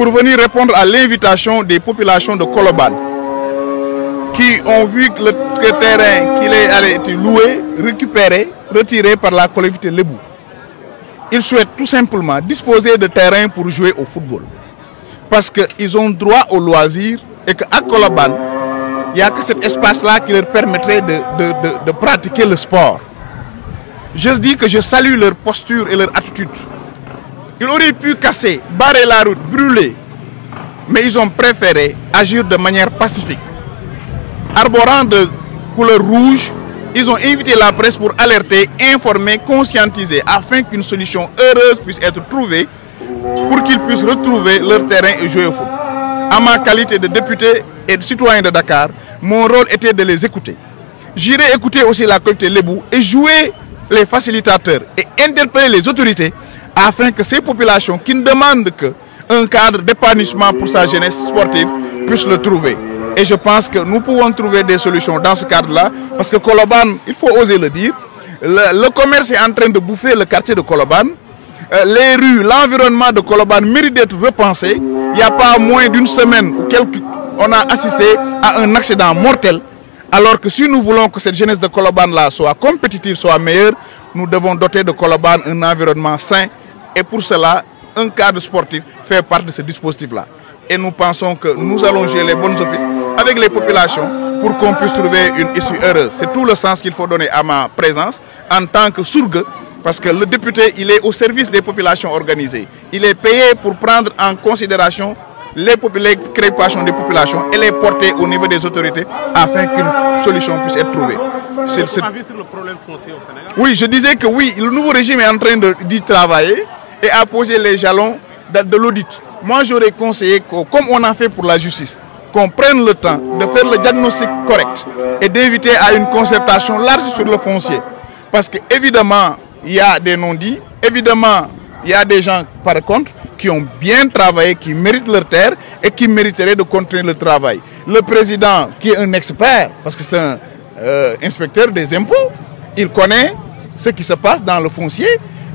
pour venir répondre à l'invitation des populations de Colobane qui ont vu que le terrain qu'il a été loué, récupéré, retiré par la collectivité Lébou. Ils souhaitent tout simplement disposer de terrain pour jouer au football. Parce qu'ils ont droit au loisir et qu'à Colobane, il n'y a que cet espace-là qui leur permettrait de pratiquer le sport. Je dis que je salue leur posture et leur attitude. Ils auraient pu casser, barrer la route, brûler, mais ils ont préféré agir de manière pacifique. Arborant de couleur rouge, ils ont invité la presse pour alerter, informer, conscientiser, afin qu'une solution heureuse puisse être trouvée pour qu'ils puissent retrouver leur terrain et jouer au foot. À ma qualité de député et de citoyen de Dakar, mon rôle était de les écouter. J'irai écouter aussi la collectivité Lébou et jouer les facilitateurs et interpeller les autorités afin que ces populations qui ne demandent qu'un cadre d'épanouissement pour sa jeunesse sportive puissent le trouver. Et je pense que nous pouvons trouver des solutions dans ce cadre-là, parce que Colobane, il faut oser le dire, le commerce est en train de bouffer le quartier de Colobane. Les rues, l'environnement de Colobane mérite d'être repensé. Il n'y a pas moins d'une semaine où on a assisté à un accident mortel. Alors que si nous voulons que cette jeunesse de Colobane-là soit compétitive, soit meilleure, nous devons doter de Colobane un environnement sain. Et pour cela, un cadre sportif fait partie de ce dispositif-là. Et nous pensons que nous allons gérer les bons offices avec les populations pour qu'on puisse trouver une issue heureuse. C'est tout le sens qu'il faut donner à ma présence en tant que sourgue, parce que le député, il est au service des populations organisées. Il est payé pour prendre en considération les préoccupations des populations et les porter au niveau des autorités afin qu'une solution puisse être trouvée. C'est avis sur le problème foncier au Sénégal? Oui, je disais que oui, le nouveau régime est en train d'y travailler et à poser les jalons de l'audit. Moi, j'aurais conseillé, comme on a fait pour la justice, qu'on prenne le temps de faire le diagnostic correct et d'inviter à une concertation large sur le foncier. Parce qu'évidemment, il y a des non-dits, évidemment, il y a des gens, par contre, qui ont bien travaillé, qui méritent leur terre et qui mériteraient de continuer le travail. Le président, qui est un expert, parce que c'est un inspecteur des impôts, il connaît ce qui se passe dans le foncier.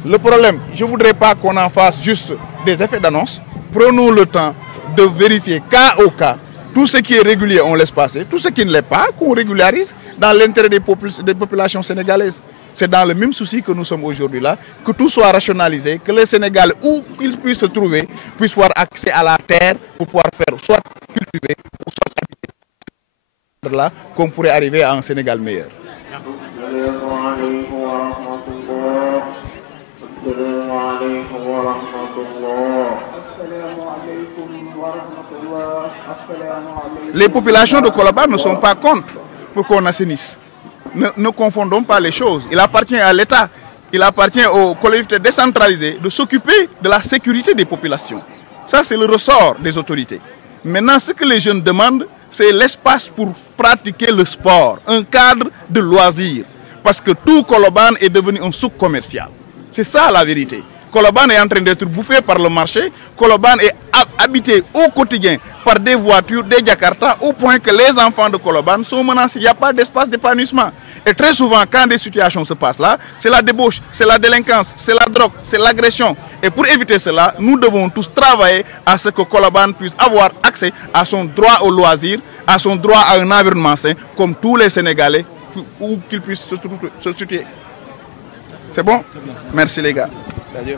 Le problème, je ne voudrais pas qu'on en fasse juste des effets d'annonce. Prenons le temps de vérifier cas au cas. Tout ce qui est régulier, on laisse passer. Tout ce qui ne l'est pas, qu'on régularise dans l'intérêt des populations sénégalaises. C'est dans le même souci que nous sommes aujourd'hui là, que tout soit rationalisé, que les Sénégalais, où qu'ils puissent se trouver, puissent avoir accès à la terre pour pouvoir faire soit cultiver, ou soit habiter là, qu'on pourrait arriver à un Sénégal meilleur. Les populations de Colobane ne sont pas contre pour qu'on assainisse. Ne confondons pas les choses. Il appartient à l'État, il appartient aux collectivités décentralisées de s'occuper de la sécurité des populations. Ça, c'est le ressort des autorités. Maintenant, ce que les jeunes demandent, c'est l'espace pour pratiquer le sport, un cadre de loisirs. Parce que tout Colobane est devenu un souk commercial. C'est ça la vérité. Colobane est en train d'être bouffé par le marché. Colobane est habité au quotidien par des voitures, des Jakarta, au point que les enfants de Colobane sont menacés. Il n'y a pas d'espace d'épanouissement. Et très souvent, quand des situations se passent là, c'est la débauche, c'est la délinquance, c'est la drogue, c'est l'agression. Et pour éviter cela, nous devons tous travailler à ce que Colobane puisse avoir accès à son droit au loisir, à son droit à un environnement sain, comme tous les Sénégalais, où qu'ils puissent se situer. C'est bon? Merci les gars. Adieu.